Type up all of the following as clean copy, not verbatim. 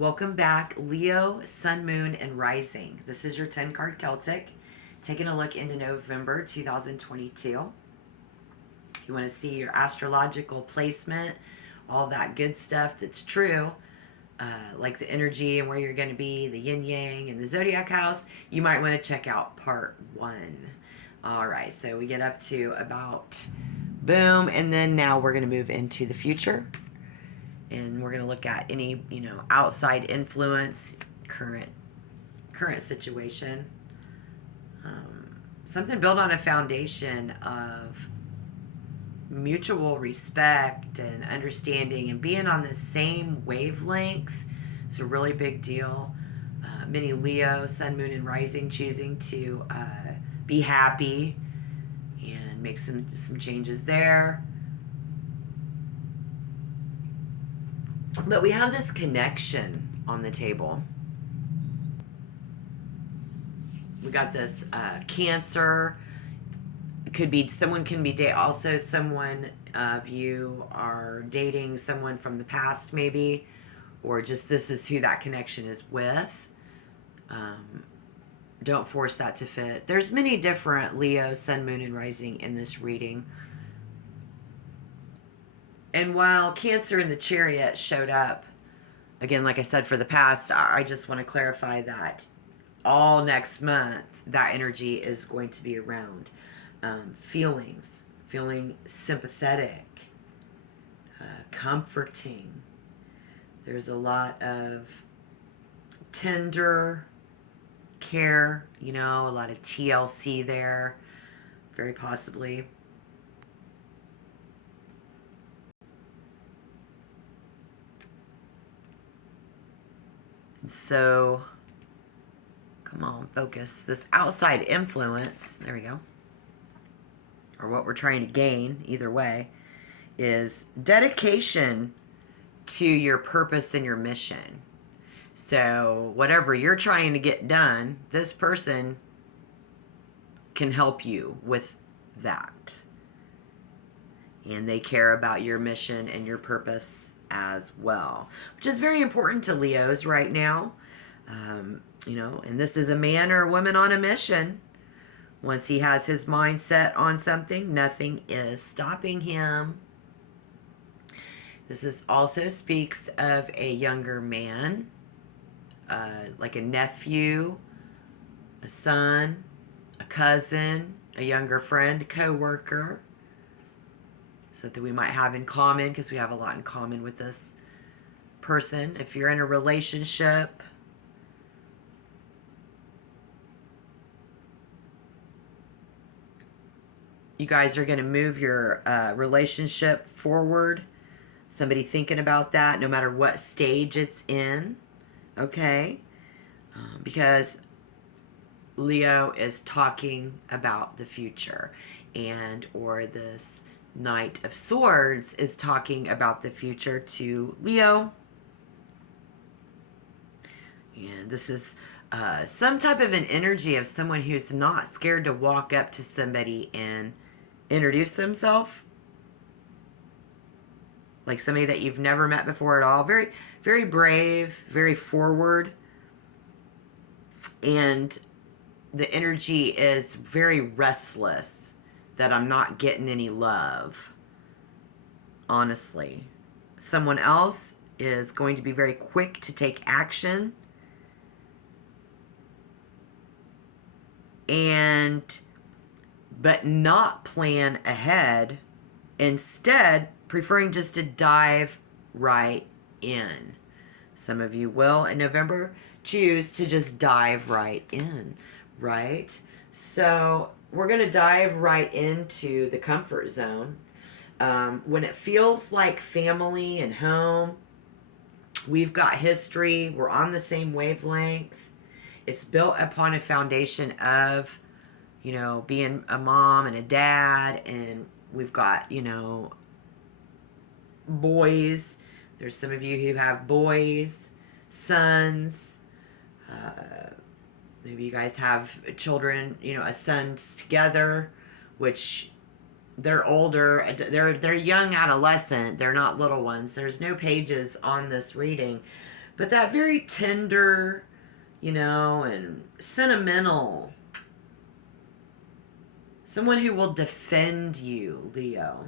Welcome back, Leo, Sun, Moon, and Rising. This is your 10 card Celtic, taking a look into November 2022. If you want to see your astrological placement, all that good stuff that's true, like the energy and where you're going to be, the yin yang, and the zodiac house, you might want to check out part 1. All right, so we get up to about boom, and then now we're going to move into the future. And we're going to look at any, outside influence, current situation. Something built on a foundation of mutual respect and understanding and being on the same wavelength. It's a really big deal. Many Leo, Sun, Moon, and Rising choosing to be happy and make some changes there. But we have this connection on the table. We got this Cancer. It could be someone can be also someone of you are dating someone from the past maybe, or just this is who that connection is with. Don't force that to fit. There's many different Leo, Sun, Moon, and Rising in this reading. And while Cancer in the Chariot showed up, again, like I said, for the past, I just want to clarify that all next month, that energy is going to be around. Feeling sympathetic, comforting. There's a lot of tender care, a lot of TLC there, very possibly. So, come on, focus. This outside influence, there we go, or what we're trying to gain, either way, is dedication to your purpose and your mission. So, whatever you're trying to get done, this person can help you with that. And they care about your mission and your purpose as well, which is very important to Leos right now. And this is a man or a woman on a mission. Once he has his mind set on something, nothing is stopping him. This also speaks of a younger man, like a nephew, a son, a cousin, a younger friend, co-worker. Something we might have in common, because we have a lot in common with this person. If you're in a relationship, you guys are going to move your relationship forward. Somebody thinking about that, no matter what stage it's in, okay? Because Leo is talking about the future, or this Knight of Swords is talking about the future to Leo. And this is some type of an energy of someone who's not scared to walk up to somebody and introduce themselves. Like somebody that you've never met before at all. Very, very brave, very forward. And the energy is very restless, that I'm not getting any love. Honestly. Someone else is going to be very quick to take action. But not plan ahead. Instead, preferring just to dive right in. Some of you will, in November, choose to just dive right in, right? So we're going to dive right into the comfort zone. When it feels like family and home, we've got history, we're on the same wavelength. It's built upon a foundation of, being a mom and a dad, and we've got, boys. There's some of you who have boys, sons. Maybe you guys have children, a sons together, which they're older. They're young adolescent. They're not little ones. There's no pages on this reading, but that very tender, and sentimental. Someone who will defend you, Leo,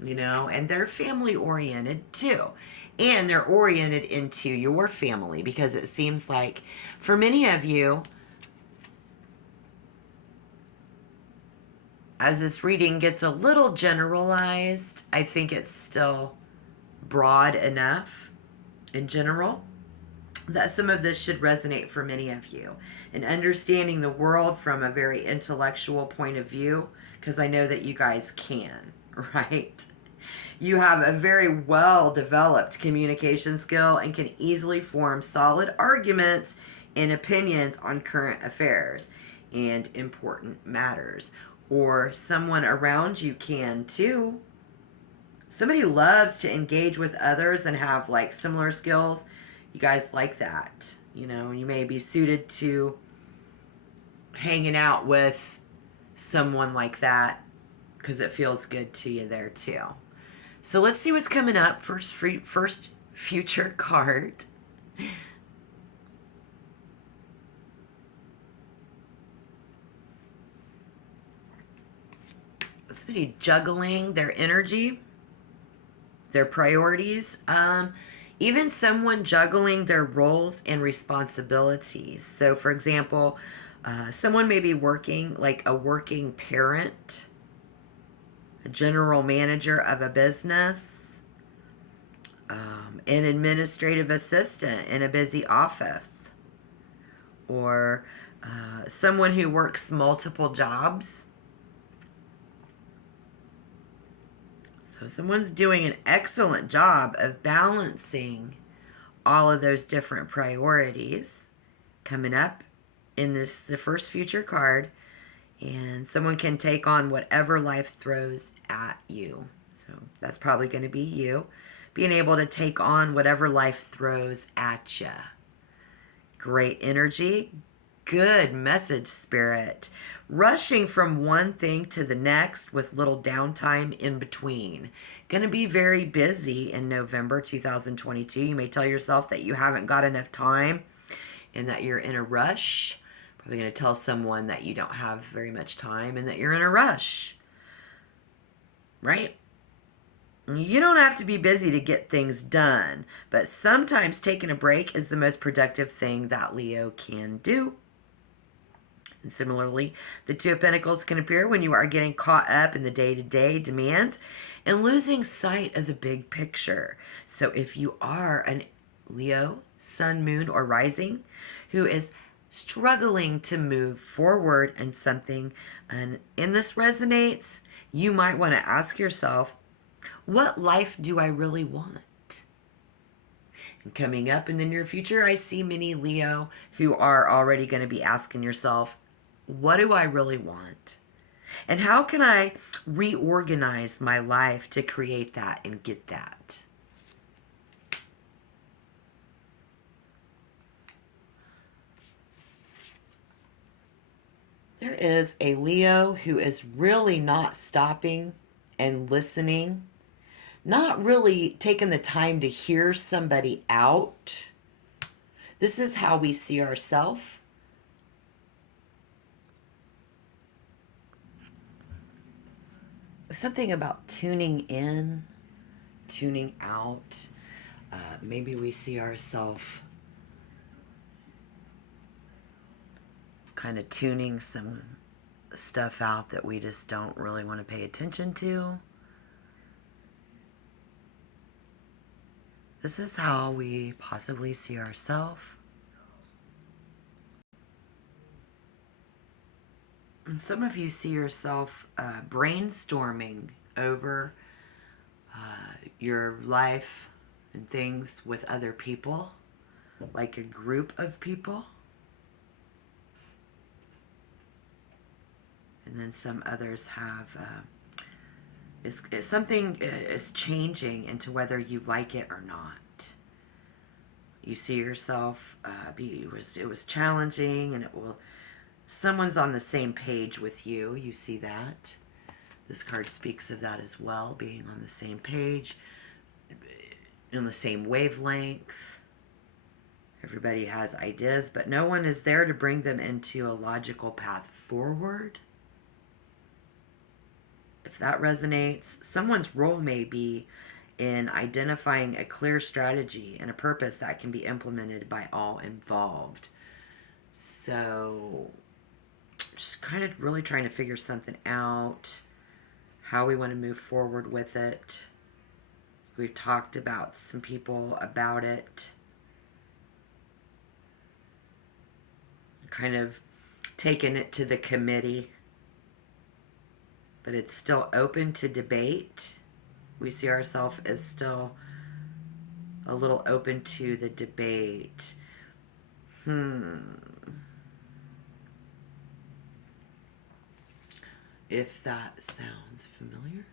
and they're family oriented too. And they're oriented into your family because it seems like for many of you, as this reading gets a little generalized, I think it's still broad enough in general that some of this should resonate for many of you. And understanding the world from a very intellectual point of view, because I know that you guys can, right? You have a very well developed communication skill and can easily form solid arguments and opinions on current affairs and important matters. Or someone around you can too. Somebody loves to engage with others and have like similar skills. You guys like that. You may be suited to hanging out with someone like that because it feels good to you there too. So let's see what's coming up. First future card. Somebody juggling their energy, their priorities. Even someone juggling their roles and responsibilities. So, for example, someone may be working like a working parent, a general manager of a business, an administrative assistant in a busy office, or someone who works multiple jobs. So someone's doing an excellent job of balancing all of those different priorities coming up in the first future card. And someone can take on whatever life throws at you. So that's probably going to be you. Being able to take on whatever life throws at you. Great energy. Good message, Spirit. Rushing from one thing to the next with little downtime in between. Going to be very busy in November 2022. You may tell yourself that you haven't got enough time and that you're in a rush. Probably going to tell someone that you don't have very much time and that you're in a rush. Right? You don't have to be busy to get things done, but sometimes taking a break is the most productive thing that Leo can do. And similarly, the Two of Pentacles can appear when you are getting caught up in the day-to-day demands and losing sight of the big picture. So if you are an Leo, Sun, Moon, or Rising who is struggling to move forward in something, and this resonates, you might want to ask yourself, what life do I really want? And coming up in the near future, I see many Leo who are already going to be asking yourself, what do I really want? And how can I reorganize my life to create that and get that? There is a Leo who is really not stopping and listening, not really taking the time to hear somebody out. This is how we see ourselves. Something about tuning in, tuning out. Maybe we see ourselves kind of tuning some stuff out that we just don't really want to pay attention to. This is how we possibly see ourselves. And some of you see yourself brainstorming over your life and things with other people, like a group of people. And then some others have, something is changing into whether you like it or not. You see yourself, it was challenging, and someone's on the same page with you. You see that. This card speaks of that as well, being on the same page, on the same wavelength. Everybody has ideas, but no one is there to bring them into a logical path forward. If that resonates, someone's role may be in identifying a clear strategy and a purpose that can be implemented by all involved. So, just kind of really trying to figure something out, how we want to move forward with it. We've talked about some people about it. Kind of taken it to the committee, but it's still open to debate. We see ourselves as still a little open to the debate. If that sounds familiar.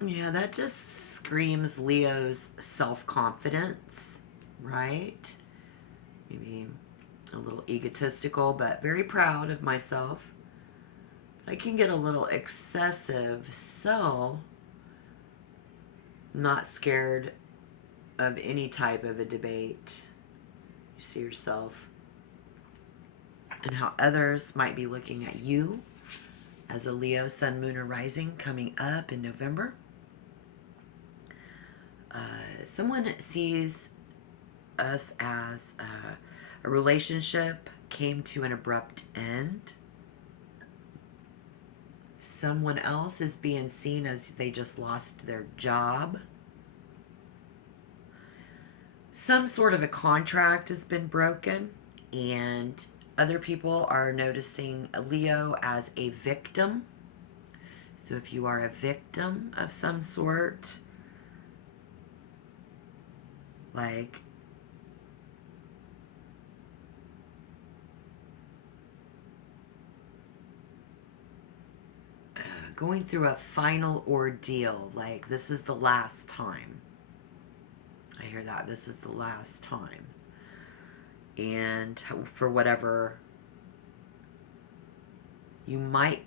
Yeah, that just screams Leo's self-confidence, right? Maybe a little egotistical, but very proud of myself. I can get a little excessive, so not scared of any type of a debate. You see yourself and how others might be looking at you as a Leo sun, moon, or rising coming up in November. Someone sees us as a relationship came to an abrupt end. Someone else is being seen as they just lost their job. Some sort of a contract has been broken, and other people are noticing a Leo as a victim. So if you are a victim of some sort, like going through a final ordeal, like this is the last time. I hear that. This is the last time. And for whatever, you might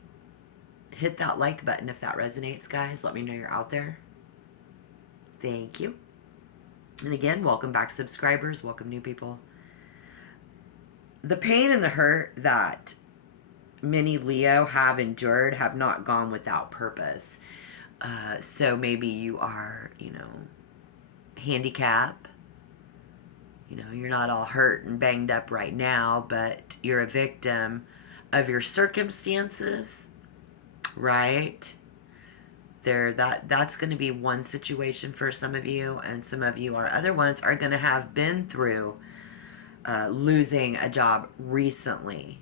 hit that like button if that resonates, guys. Let me know you're out there. Thank you. And again, welcome back, subscribers. Welcome, new people. The pain and the hurt that many Leo have endured have not gone without purpose. So maybe you are, handicap. You're not all hurt and banged up right now, but you're a victim of your circumstances, right? That's going to be one situation for some of you, and some of you or other ones are going to have been through losing a job recently.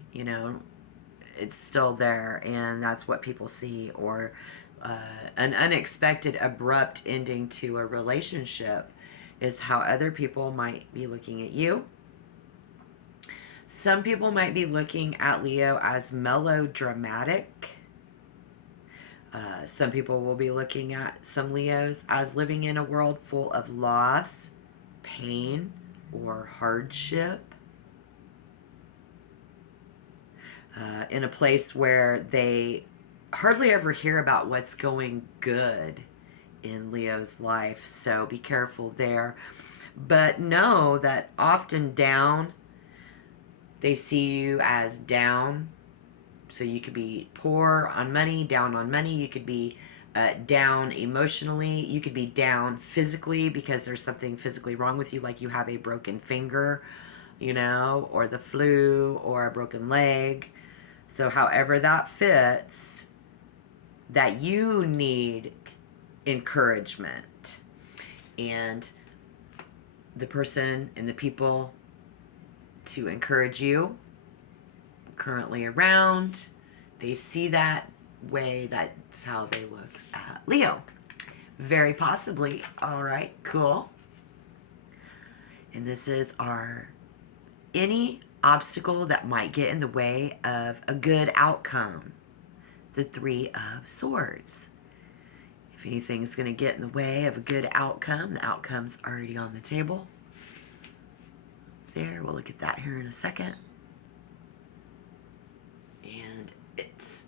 It's still there, and that's what people see, or an unexpected abrupt ending to a relationship is how other people might be looking at you. Some people might be looking at Leo as melodramatic. Some people will be looking at some Leos as living in a world full of loss, pain, or hardship. In a place where they hardly ever hear about what's going good in Leo's life. So be careful there. But know that often down, they see you as down. So you could be poor on money, down on money. You could be down emotionally. You could be down physically because there's something physically wrong with you, like you have a broken finger, or the flu, or a broken leg. So however that fits, that you need encouragement. And the person and the people to encourage you currently around, they see that way. That's how they look at Leo. Very possibly. All right, cool. And this is our any obstacle that might get in the way of a good outcome. The Three of Swords. If anything's going to get in the way of a good outcome, the outcome's already on the table. There, we'll look at that here in a second. And it's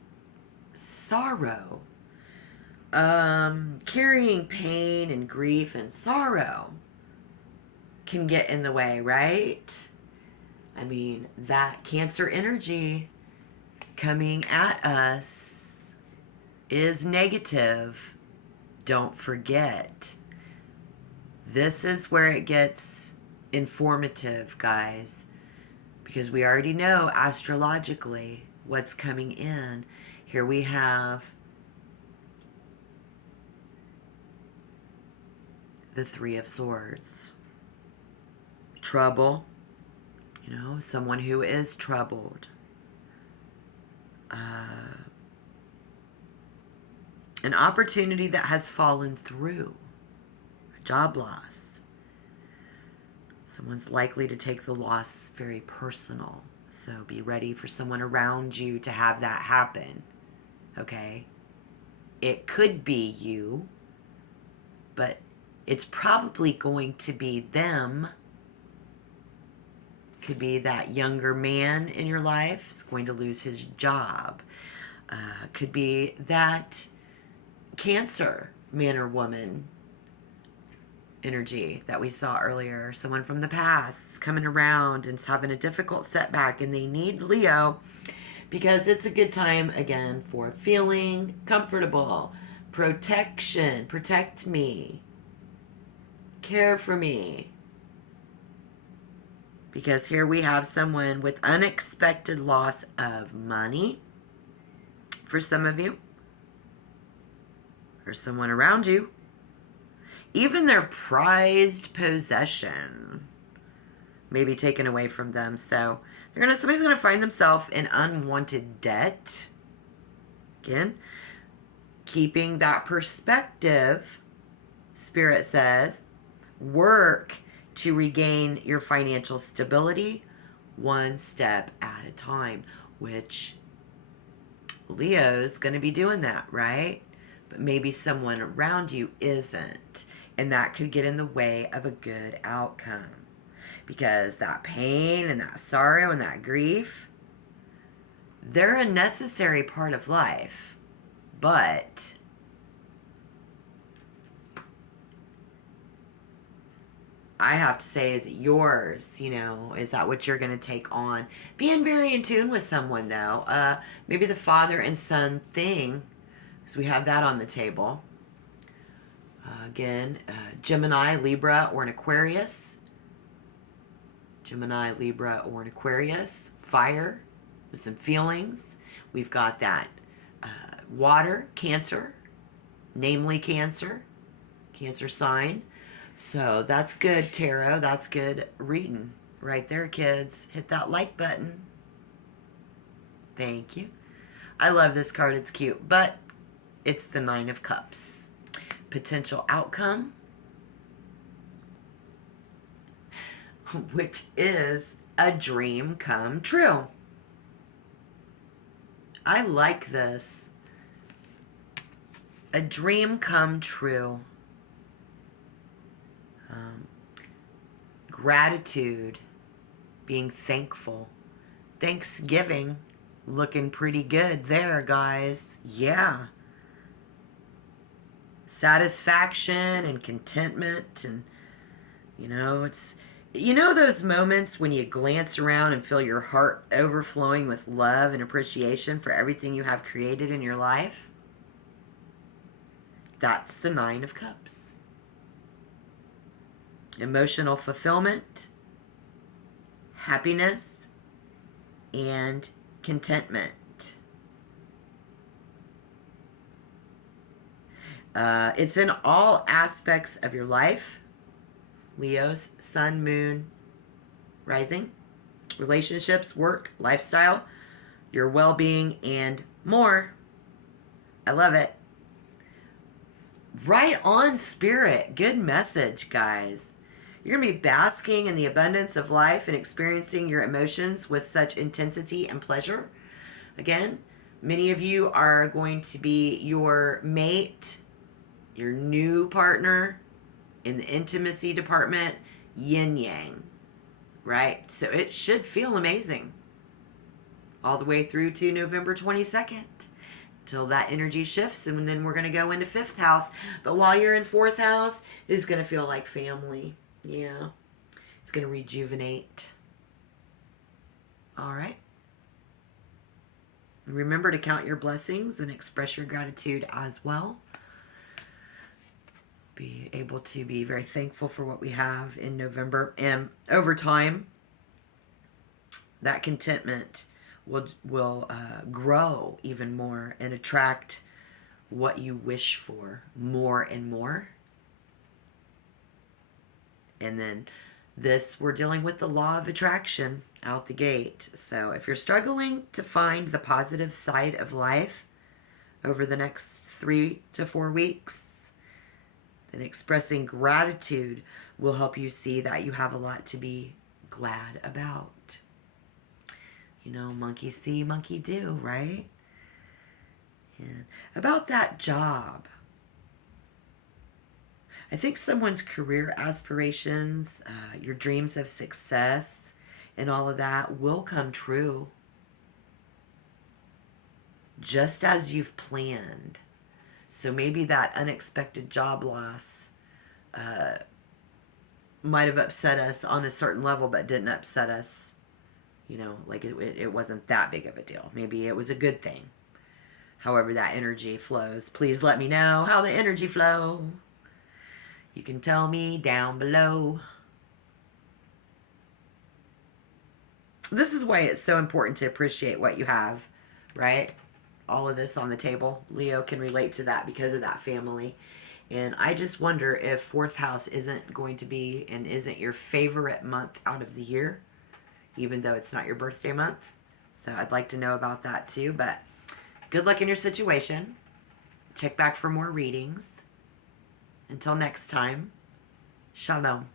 sorrow. Carrying pain and grief and sorrow. can get in the way, right? I mean, that Cancer energy coming at us is negative. Don't forget. This is where it gets informative, guys, because we already know astrologically what's coming in. Here we have the Three of Swords. Trouble, someone who is troubled. An opportunity that has fallen through. A job loss. Someone's likely to take the loss very personal. So be ready for someone around you to have that happen. Okay? It could be you, but it's probably going to be them. Could be that younger man in your life is going to lose his job. Could be that Cancer man or woman energy that we saw earlier. Someone from the past is coming around and is having a difficult setback, and they need Leo because it's a good time again for feeling comfortable, protection, protect me, care for me. Because here we have someone with unexpected loss of money for some of you, or someone around you. Even their prized possession may be taken away from them. So somebody's gonna find themselves in unwanted debt. Again, keeping that perspective, Spirit says, work to regain your financial stability one step at a time, which Leo's going to be doing that, right? But maybe someone around you isn't, and that could get in the way of a good outcome, because that pain and that sorrow and that grief, they're a necessary part of life, but I have to say, is it yours? Is that what you're going to take on? Being very in tune with someone, though. Maybe the father and son thing, because we have that on the table. Again, Gemini, Libra, or an Aquarius. Gemini, Libra, or an Aquarius. Fire with some feelings. We've got that water, Cancer, namely Cancer sign. So that's good, tarot. That's good reading right there, kids. Hit that like button. Thank you. I love this card. It's cute, but it's the Nine of Cups. Potential outcome, which is a dream come true. I like this. A dream come true. Gratitude, being thankful. Thanksgiving, looking pretty good there, guys. Yeah. Satisfaction and contentment, and it's those moments when you glance around and feel your heart overflowing with love and appreciation for everything you have created in your life. That's the Nine of Cups. Emotional fulfillment, happiness, and contentment. It's in all aspects of your life. Leo's sun, moon, rising, relationships, work, lifestyle, your well-being, and more. I love it. Right on, Spirit. Good message, guys. You're going to be basking in the abundance of life and experiencing your emotions with such intensity and pleasure. Again, many of you are going to be your mate, your new partner in the intimacy department, yin-yang, right? So it should feel amazing all the way through to November 22nd. Till that energy shifts, and then we're going to go into 5th house. But while you're in 4th house, it's going to feel like family. Yeah. It's going to rejuvenate. All right. Remember to count your blessings and express your gratitude as well. Be able to be very thankful for what we have in November. And over time, that contentment will grow even more and attract what you wish for more and more. And then this, we're dealing with the law of attraction out the gate. So if you're struggling to find the positive side of life over the next 3 to 4 weeks, then expressing gratitude will help you see that you have a lot to be glad about. You know, monkey see, monkey do, right? And about that job, I think someone's career aspirations, your dreams of success, and all of that will come true just as you've planned. So maybe that unexpected job loss might have upset us on a certain level, but didn't upset us, you know, like it wasn't that big of a deal. Maybe it was a good thing. However that energy flows. Please let me know how the energy flow. You can tell me down below. This is why it's so important to appreciate what you have, right? All of this on the table. Leo can relate to that because of that family. And I just wonder if fourth house isn't going to be and isn't your favorite month out of the year, even though it's not your birthday month. So I'd like to know about that too. But good luck in your situation. Check back for more readings. Until next time, shalom.